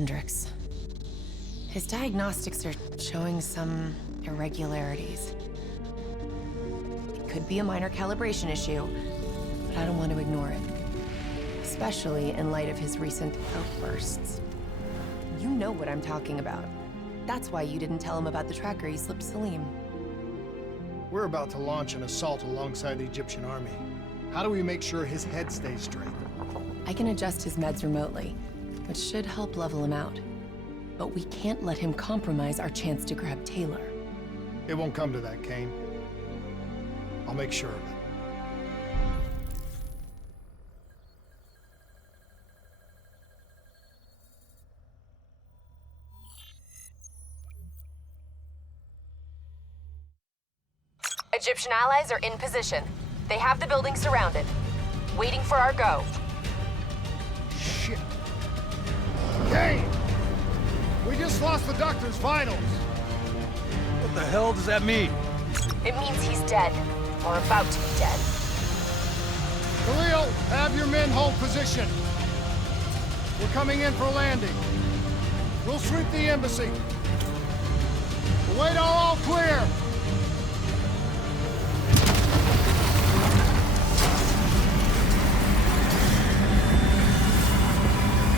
Hendricks. His diagnostics are showing some irregularities. It could be a minor calibration issue, but I don't want to ignore it. Especially in light of his recent outbursts. You know what I'm talking about. That's why you didn't tell him about the tracker he slipped Salim. We're about to launch an assault alongside the Egyptian army. How do we make sure his head stays straight? I can adjust his meds remotely, which should help level him out. But we can't let him compromise our chance to grab Taylor. It won't come to that, Kane. I'll make sure of it. Egyptian allies are in position. They have the building surrounded, waiting for our go. Shit. Kane! We just lost the doctor's vitals. What the hell does that mean? It means he's dead, or about to be dead. Khalil, have your men hold position. We're coming in for a landing. We'll sweep the embassy. We'll wait all clear.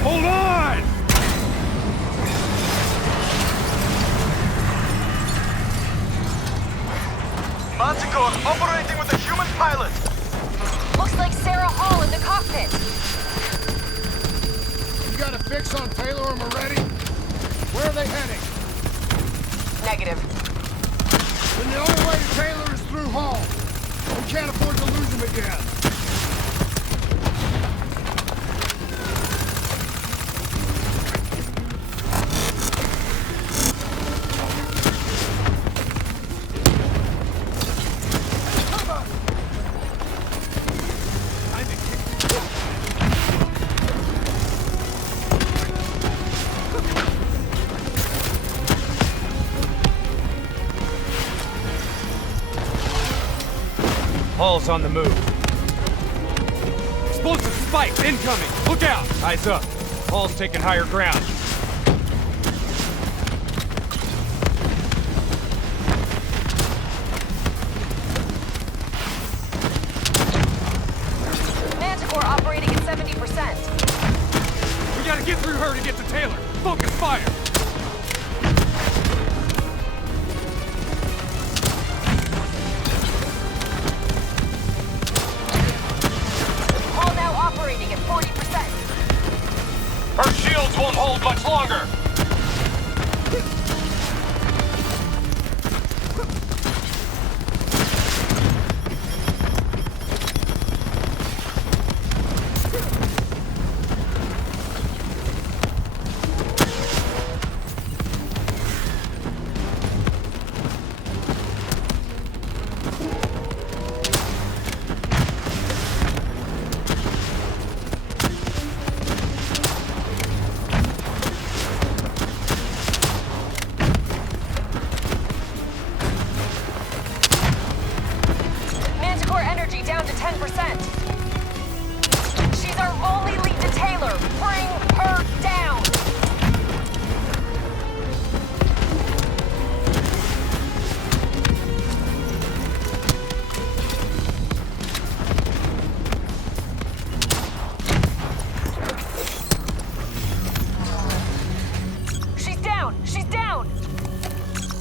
Hold on! Manticore operating with a human pilot. Looks like Sarah Hall in the cockpit. You got a fix on Taylor and Moretti? Where are they heading? Negative. Then the only way to Taylor is through Hall. We can't afford to lose him again. Hall's on the move. Explosive spikes incoming! Look out! Eyes up. Hall's taking higher ground. Manticore operating at 70%. We gotta get through her to get to Taylor. Focus fire! Hall now operating at 40%. Her shields won't hold much longer! Manticore energy down to 10%. She's our only lead to Taylor. Bring her down. She's down. She's down.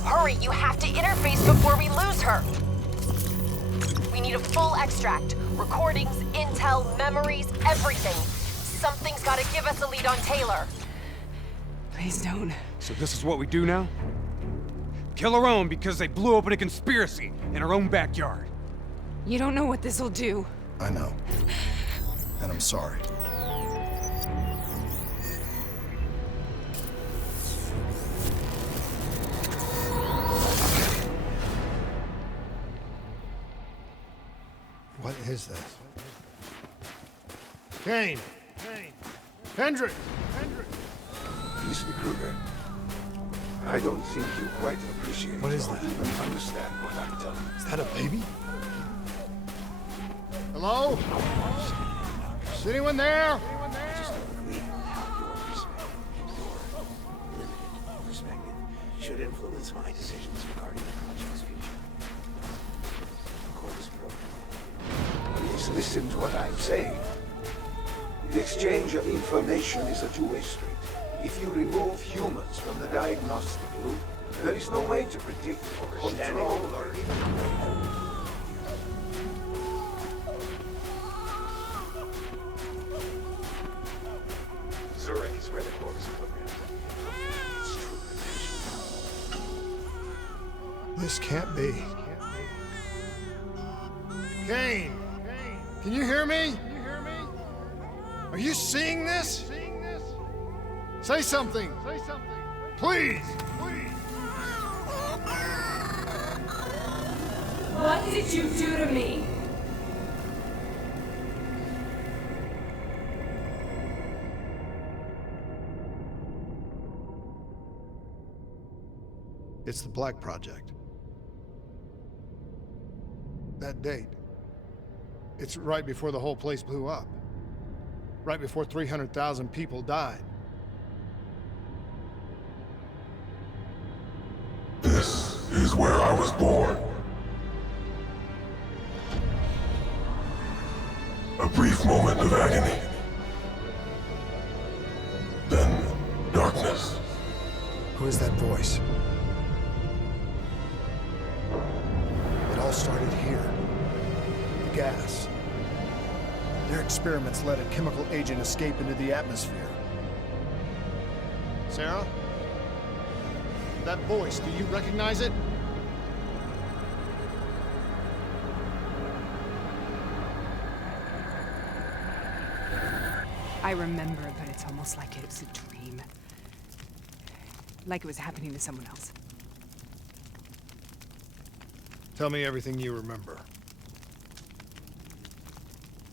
Hurry, you have to interface before we lose her. We need a full extract. Recordings, intel, memories, everything. Something's gotta give us a lead on Taylor. Please don't. So this is what we do now? Kill our own because they blew open a conspiracy in our own backyard. You don't know what this'll do. I know. And I'm sorry. What is this? Kane! Hendricks! Mr. Kruger, I don't think you quite appreciate What is or that? even understand what I'm telling you. Is that a baby? Hello? Is anyone there? Just believe yours. will influence my decisions regarding the project's future. Of course, bro. Please listen to what I'm saying. The exchange of information is a two-way street. If you remove humans from the diagnostic loop, there is no way to predict or control or even... Zurich is where the core is programmed. It's true potential. This can't be. Kane! Can you hear me? Are you seeing this? Say something! Please! What did you do to me? It's the Black Project. That date. It's right before the whole place blew up. Right before 300,000 people died. This is where I was born. A brief moment of agony. Then, darkness. Who is that voice? It all started here. The gas. Their experiments let a chemical agent escape into the atmosphere. Sarah? That voice, do you recognize it? I remember, but it's almost like it was a dream. Like it was happening to someone else. Tell me everything you remember.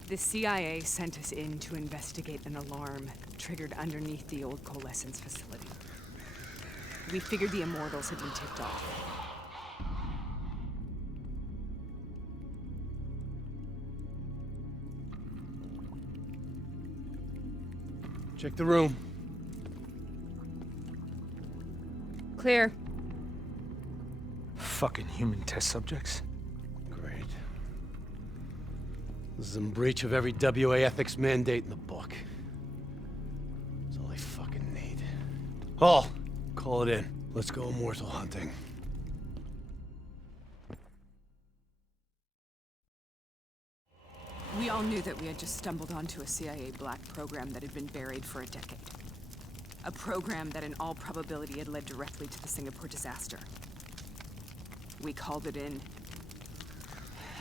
The CIA sent us in to investigate an alarm triggered underneath the old coalescence facility. We figured the Immortals had been tipped off. Check the room. Clear. Fucking human test subjects. Great. This is in breach of every WA ethics mandate in the book. That's all they fucking need. Hall, call it in. Let's go immortal hunting. We all knew that we had just stumbled onto a CIA black program that had been buried for a decade. A program that in all probability had led directly to the Singapore disaster. We called it in,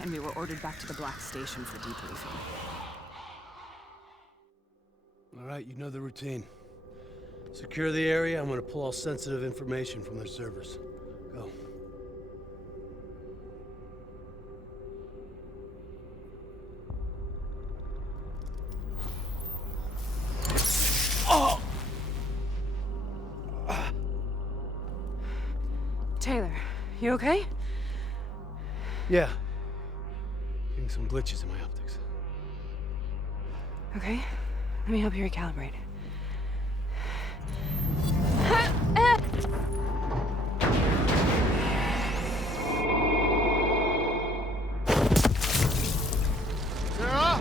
and we were ordered back to the Black Station for debriefing. All right, you know the routine. Secure the area. I'm gonna pull all sensitive information from their servers. Go. Taylor, you okay? Yeah. Getting some glitches in my optics. Okay, let me help you recalibrate. Sarah?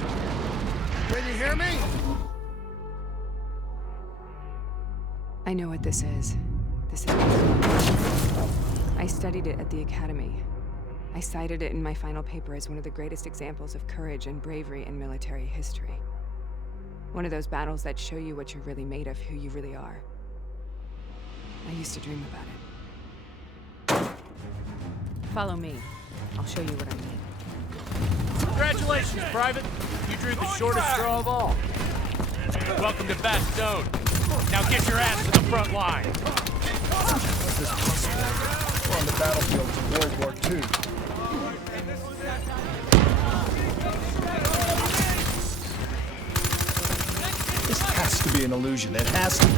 Can you hear me? I know what this is. This is... I studied it at the Academy. I cited it in my final paper as one of the greatest examples of courage and bravery in military history. One of those battles that show you what you're really made of, who you really are. I used to dream about it. Follow me. I'll show you what I mean. Congratulations, Private. You drew the shortest straw of all. Welcome to Bastogne. Now get your ass to the front line. Is this possible? We're on the battlefield of World War II. This has to be an illusion. It has to be.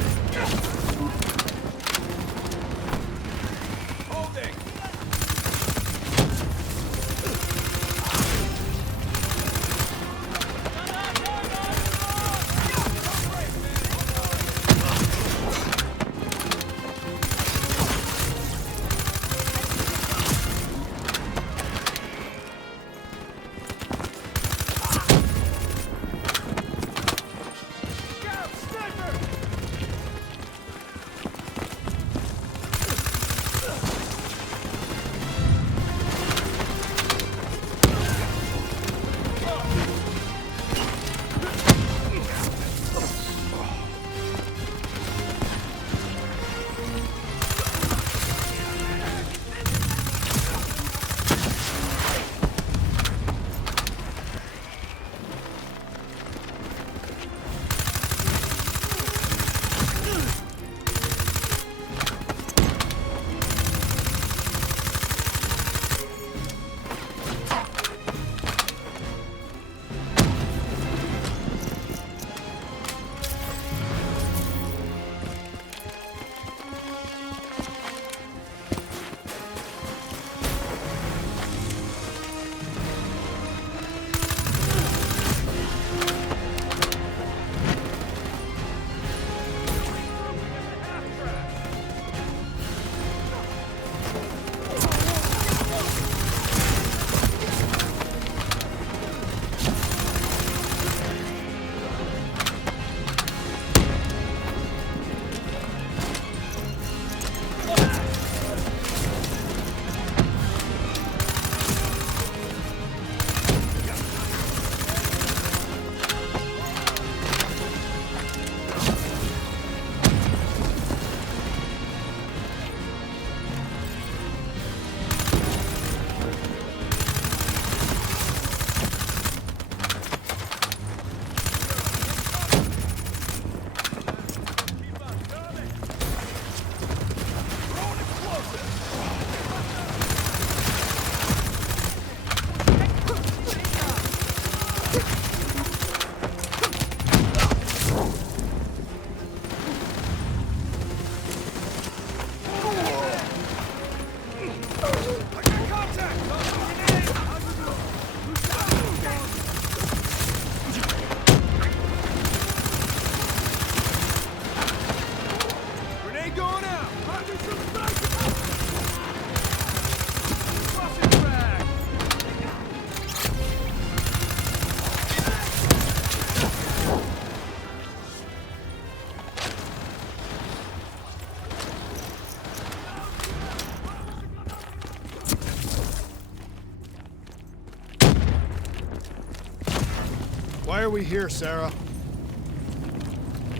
Why are we here, Sarah?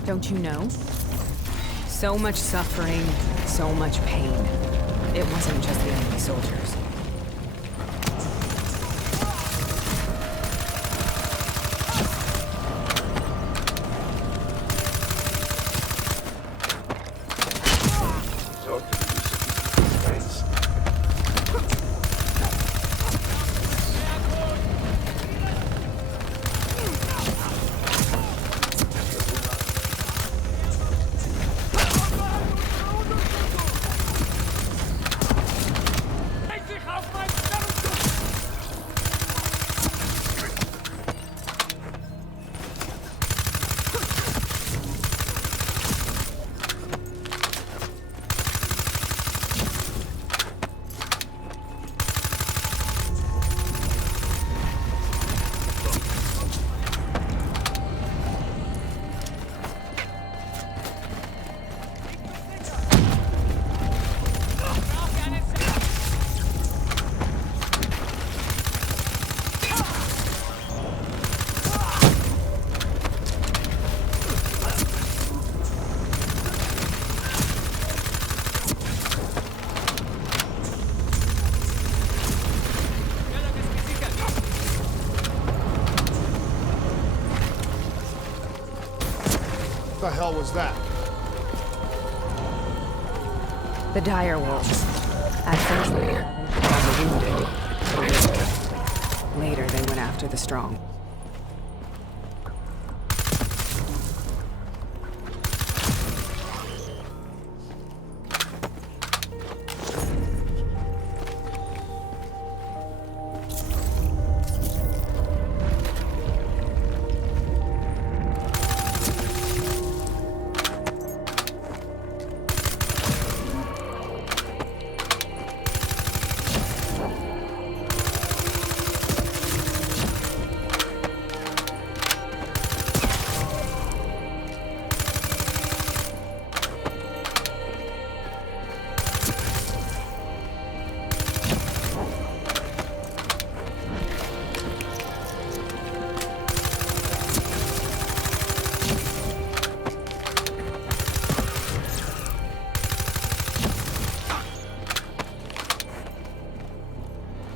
Don't you know? So much suffering, so much pain. It wasn't just the enemy soldiers. Resort to the use of these strengths. What the hell was that? The dire wolves. At first they were wounded. Later they went after the strong.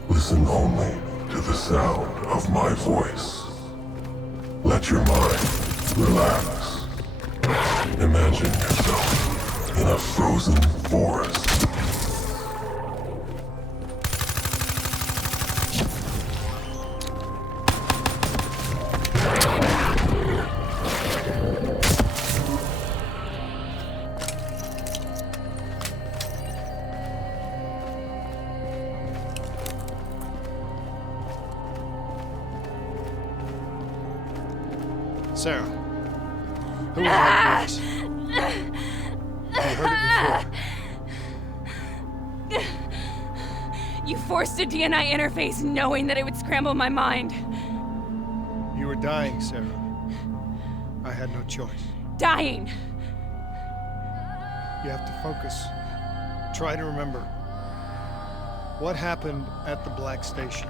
Listen only to the sound of my voice. Let your mind relax. Imagine yourself in a frozen forest. Sarah. Who was that voice? I heard it before. You forced a DNI interface knowing that it would scramble my mind. You were dying, Sarah. I had no choice. Dying! You have to focus. Try to remember. What happened at the Black Station?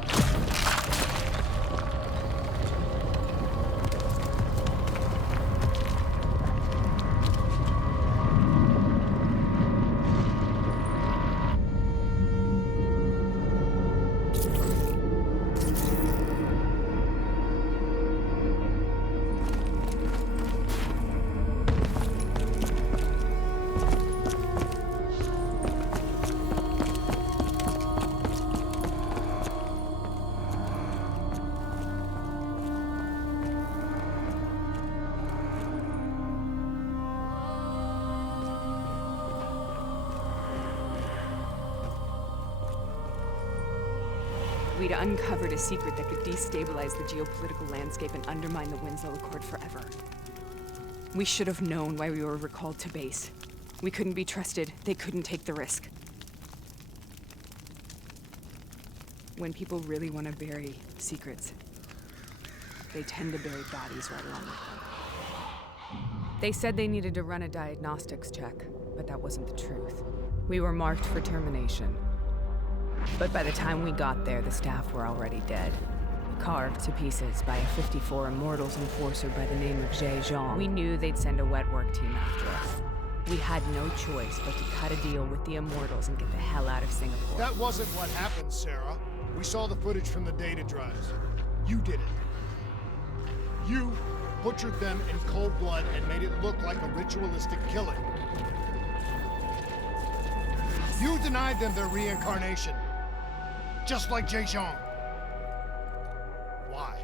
We'd uncovered a secret that could destabilize the geopolitical landscape and undermine the Winslow Accord forever. We should have known why we were recalled to base. We couldn't be trusted. They couldn't take the risk. When people really want to bury secrets, they tend to bury bodies right along with them. They said they needed to run a diagnostics check, but that wasn't the truth. We were marked for termination. But by the time we got there, the staff were already dead. carved to pieces by a 54 Immortals enforcer by the name of Jay Zhang. We knew they'd send a wet work team after us. We had no choice but to cut a deal with the Immortals and get the hell out of Singapore. That wasn't what happened, Sarah. We saw the footage from the data drives. You did it. You butchered them in cold blood and made it look like a ritualistic killing. You denied them their reincarnation, just like Jay Zhang. Why?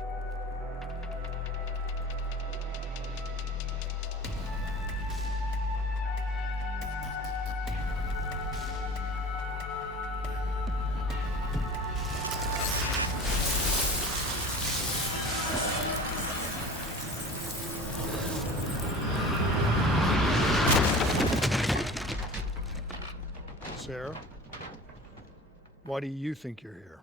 Sarah, why do you think you're here?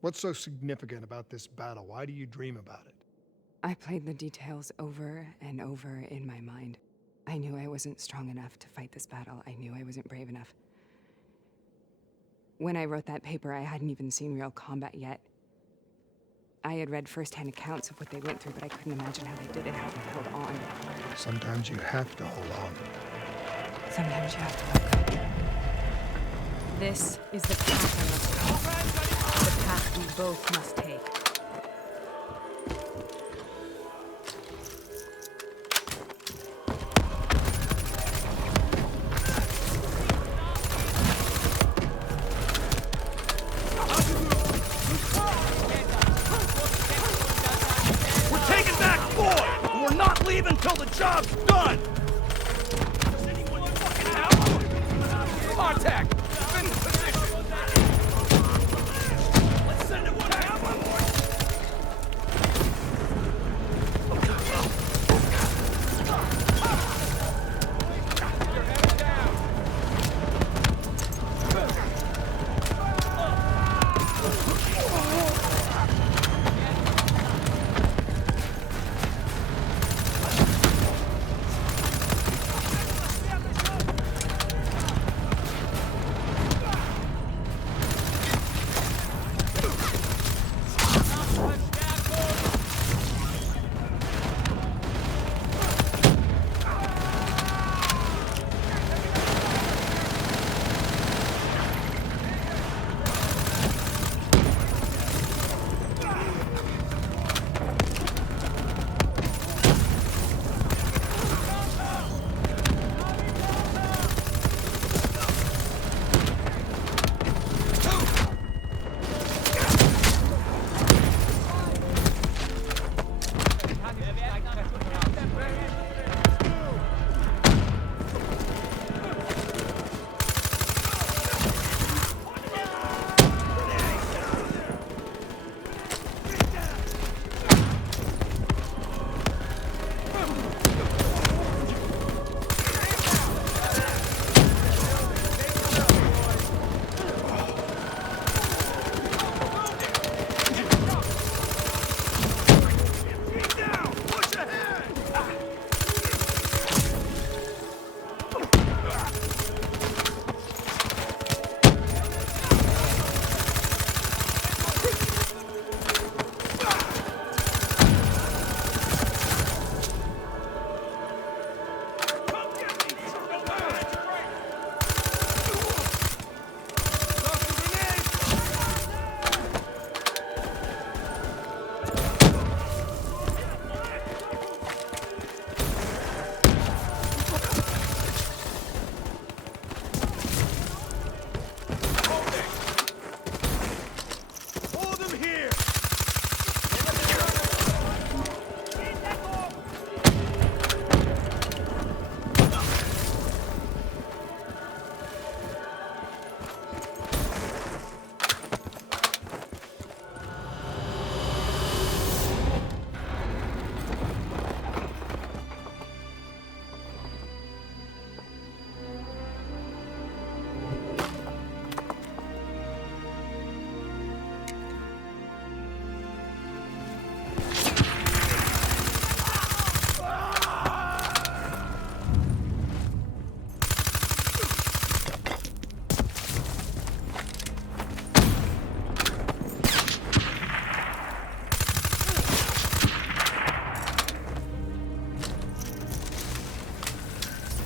What's so significant about this battle? Why do you dream about it? I played the details over and over in my mind. I knew I wasn't strong enough to fight this battle. I knew I wasn't brave enough. When I wrote that paper, I hadn't even seen real combat yet. I had read first-hand accounts of what they went through, but I couldn't imagine how they did it, how they held on. Sometimes you have to hold on. Sometimes you have to let go. This is the path I must take. The path we both must take. We're taking back Boy! And we're not leaving till the job's done! Does anyone fucking help? Contact! Finish position! Let's send it one out! Your head down!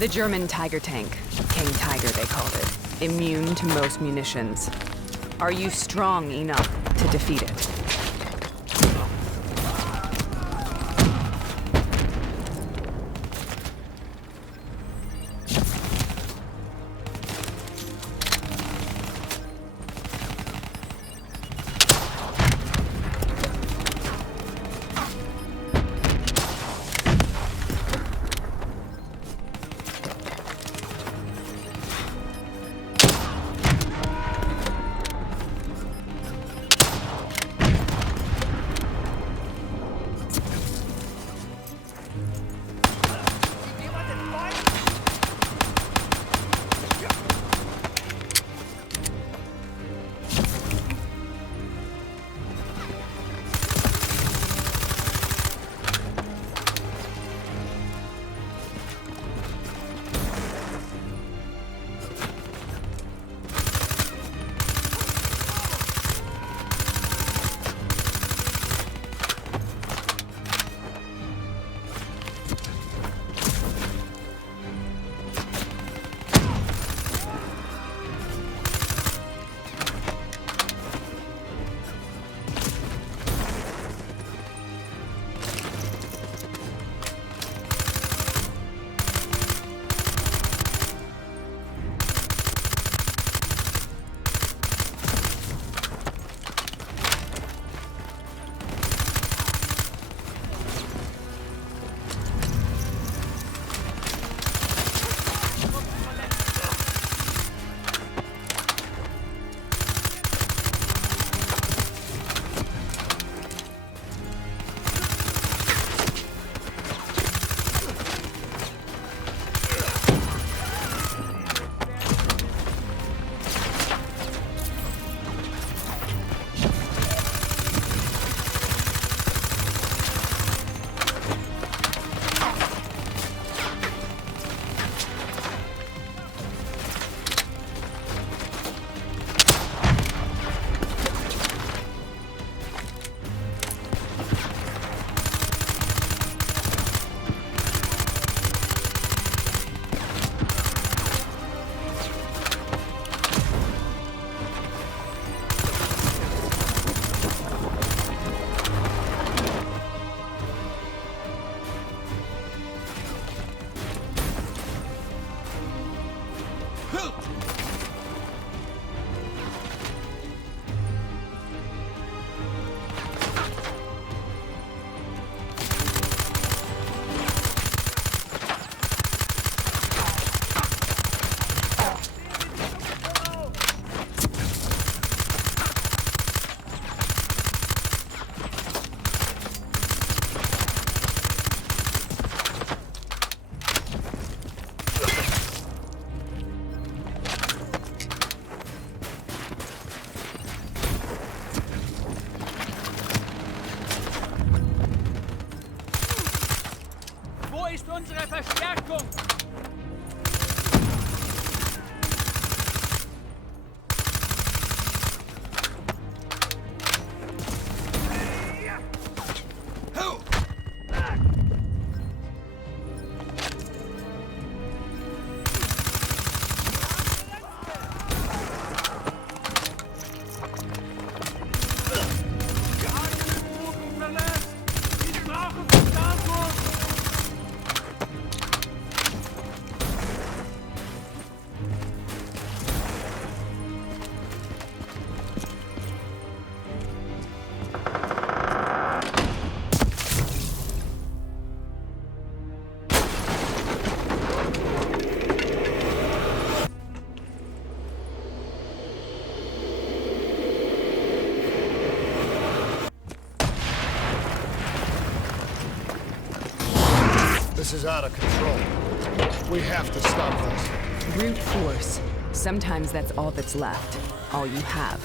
The German Tiger tank. King Tiger, they called it. Immune to most munitions. Are you strong enough to defeat it? unsere Verstärkung! This is out of control. We have to stop this. Brute force. Sometimes that's all that's left. All you have.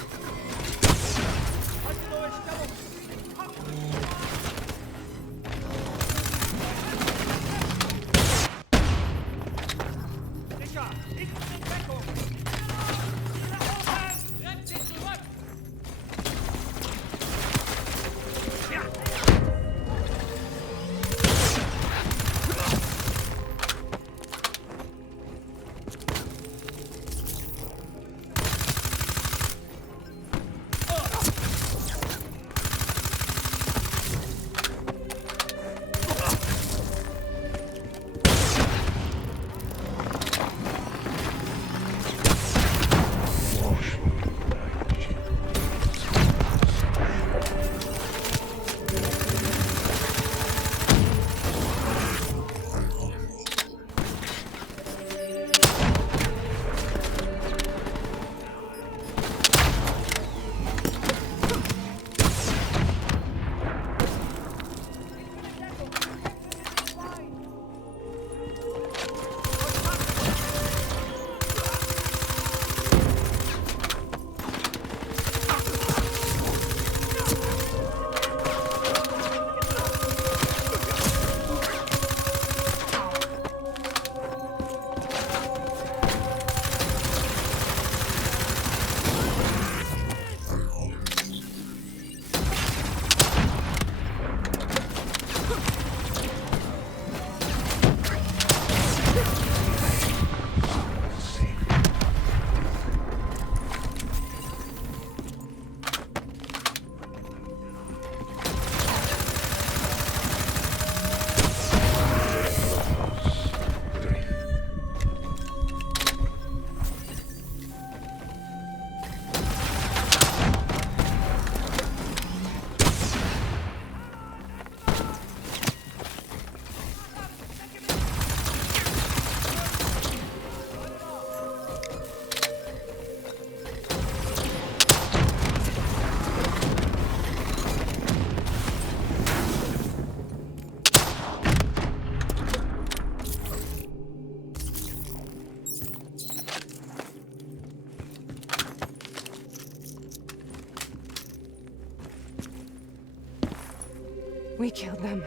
We killed them.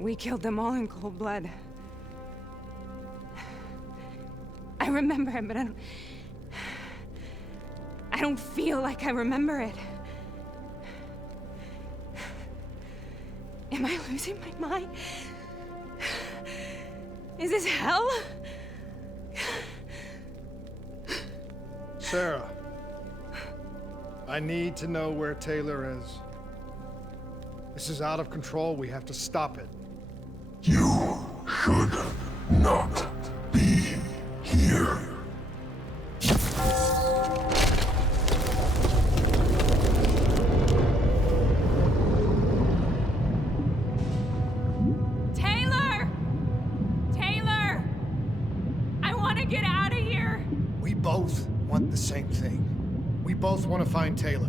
We killed them all in cold blood. I remember it, but I don't feel like I remember it. Am I losing my mind? Is this hell? Sarah, I need to know where Taylor is. This is out of control. We have to stop it. You should not be here. Taylor! Taylor! I want to get out of here! We both want the same thing. We both want to find Taylor.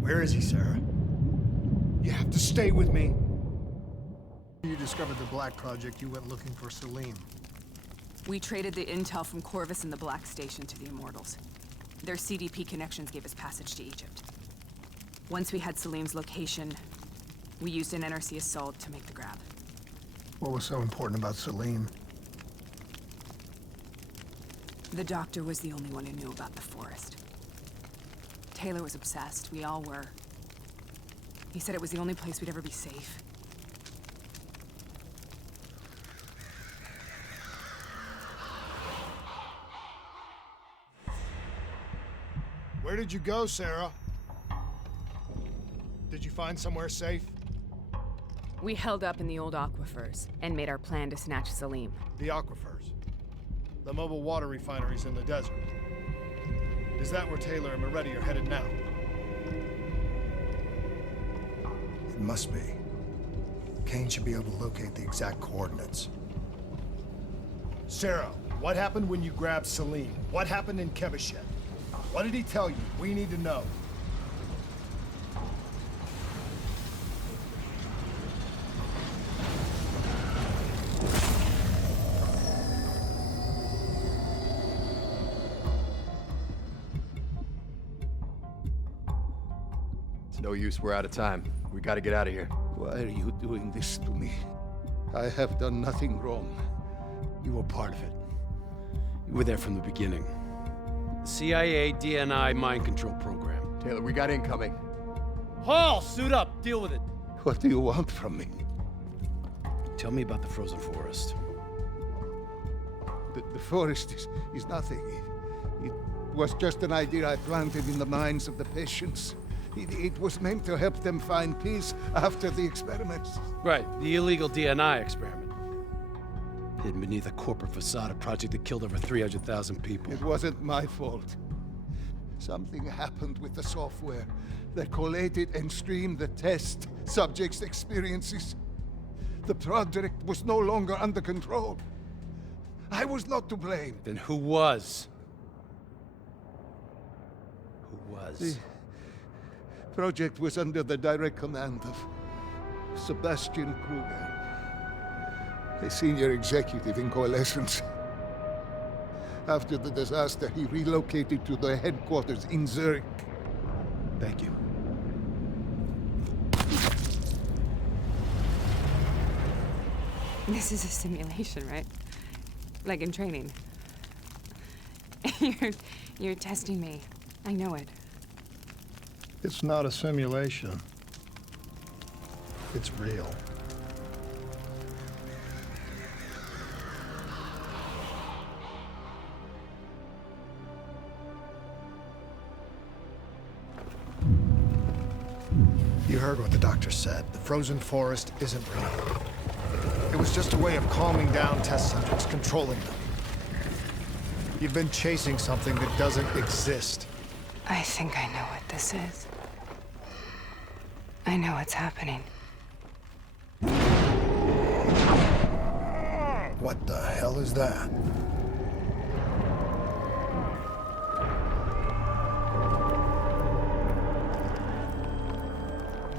Where is he, Sarah? You have to stay with me. You discovered the Black Project, you went looking for Salim. We traded the intel from Corvus and the Black Station to the Immortals. Their CDP connections gave us passage to Egypt. Once we had Salim's location, we used an NRC assault to make the grab. What was so important about Salim? The doctor was the only one who knew about the forest. Taylor was obsessed. We all were. He said it was the only place we'd ever be safe. Where did you go, Sarah? Did you find somewhere safe? We held up in the old aquifers and made our plan to snatch Salim. The aquifers. The mobile water refineries in the desert. Is that where Taylor and Moretti are headed now? It must be. Kane should be able to locate the exact coordinates. Sarah, what happened when you grabbed Salim? What happened in Kebechet? What did he tell you? We need to know. It's no use, we're out of time. We gotta get out of here. Why are you doing this to me? I have done nothing wrong. You were part of it. You were there from the beginning. The CIA DNI mind control program. Taylor, we got incoming. Hall, suit up. Deal with it. What do you want from me? Tell me about the frozen forest. The forest is nothing. It was just an idea I planted in the minds of the patients. It was meant to help them find peace after the experiments. Right, the illegal DNI experiment. Hidden beneath a corporate facade, a project that killed over 300,000 people. It wasn't my fault. Something happened with the software that collated and streamed the test subjects' experiences. The project was no longer under control. I was not to blame. Then who was? Who was? The project was under the direct command of Sebastian Kruger, a senior executive in Coalescence. After the disaster, he relocated to the headquarters in Zurich. Thank you. This is a simulation, right? Like in training. You're testing me. I know it. It's not a simulation. It's real. You heard what the doctor said. The frozen forest isn't real. It was just a way of calming down test subjects, controlling them. You've been chasing something that doesn't exist. I think I know what this is. I know what's happening. What the hell is that?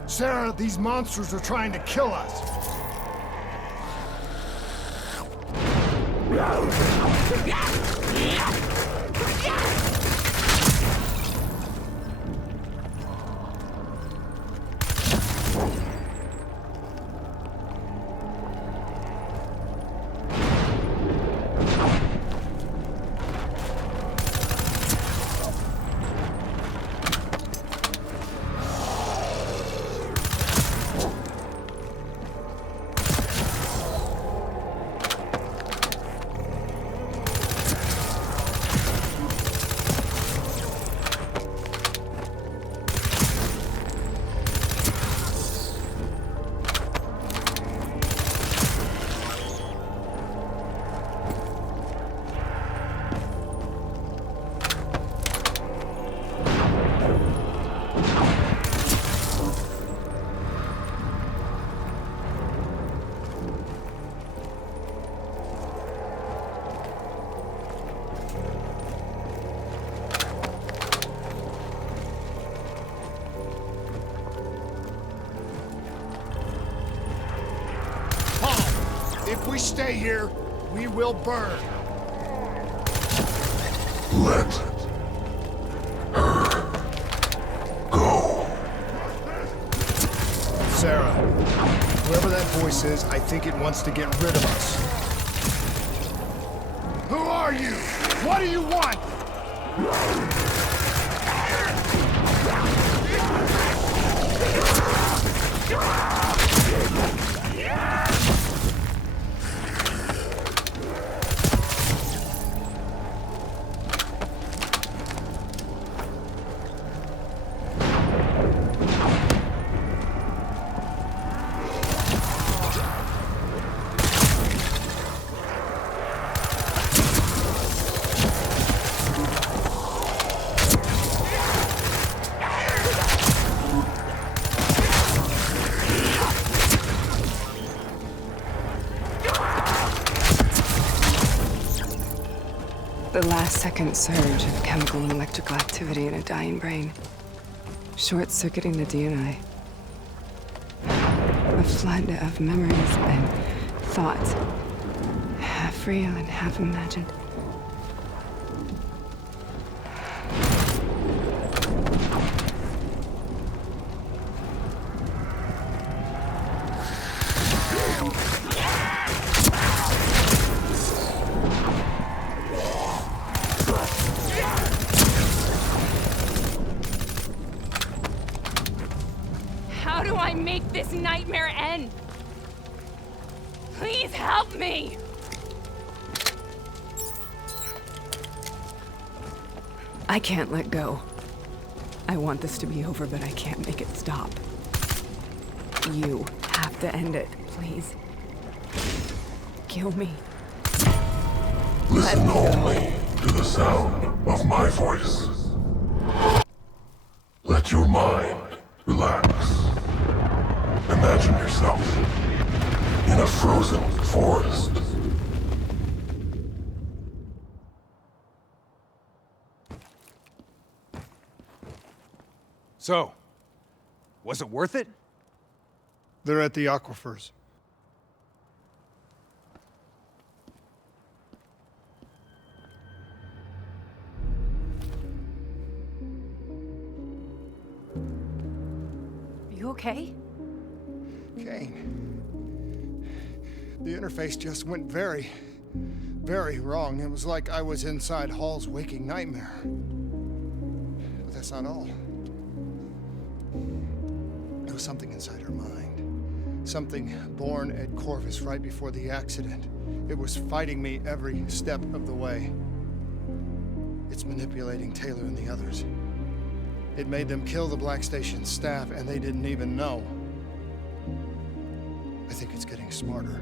Sarah, these monsters are trying to kill us. If we stay here, we will burn. Let her go. Sarah, whoever that voice is, I think it wants to get rid of us. Who are you? What do you want? The last-second surge of chemical and electrical activity in a dying brain. Short-circuiting the DNA. A flood of memories and thoughts. Half real and half imagined. How do I make this nightmare end? Please help me! I can't let go. I want this to be over, but I can't make it stop. You have to end it, please. Kill me. Listen only to the sound of my voice. Let your mind relax. Imagine yourself in a frozen forest. So, was it worth it? They're at the aquifers. You okay? Kane. The interface just went very, very wrong. It was like I was inside Hall's waking nightmare. But that's not all. There was something inside her mind. Something born at Corvus right before the accident. It was fighting me every step of the way. It's manipulating Taylor and the others. It made them kill the Black Station staff, and they didn't even know. I think it's getting smarter.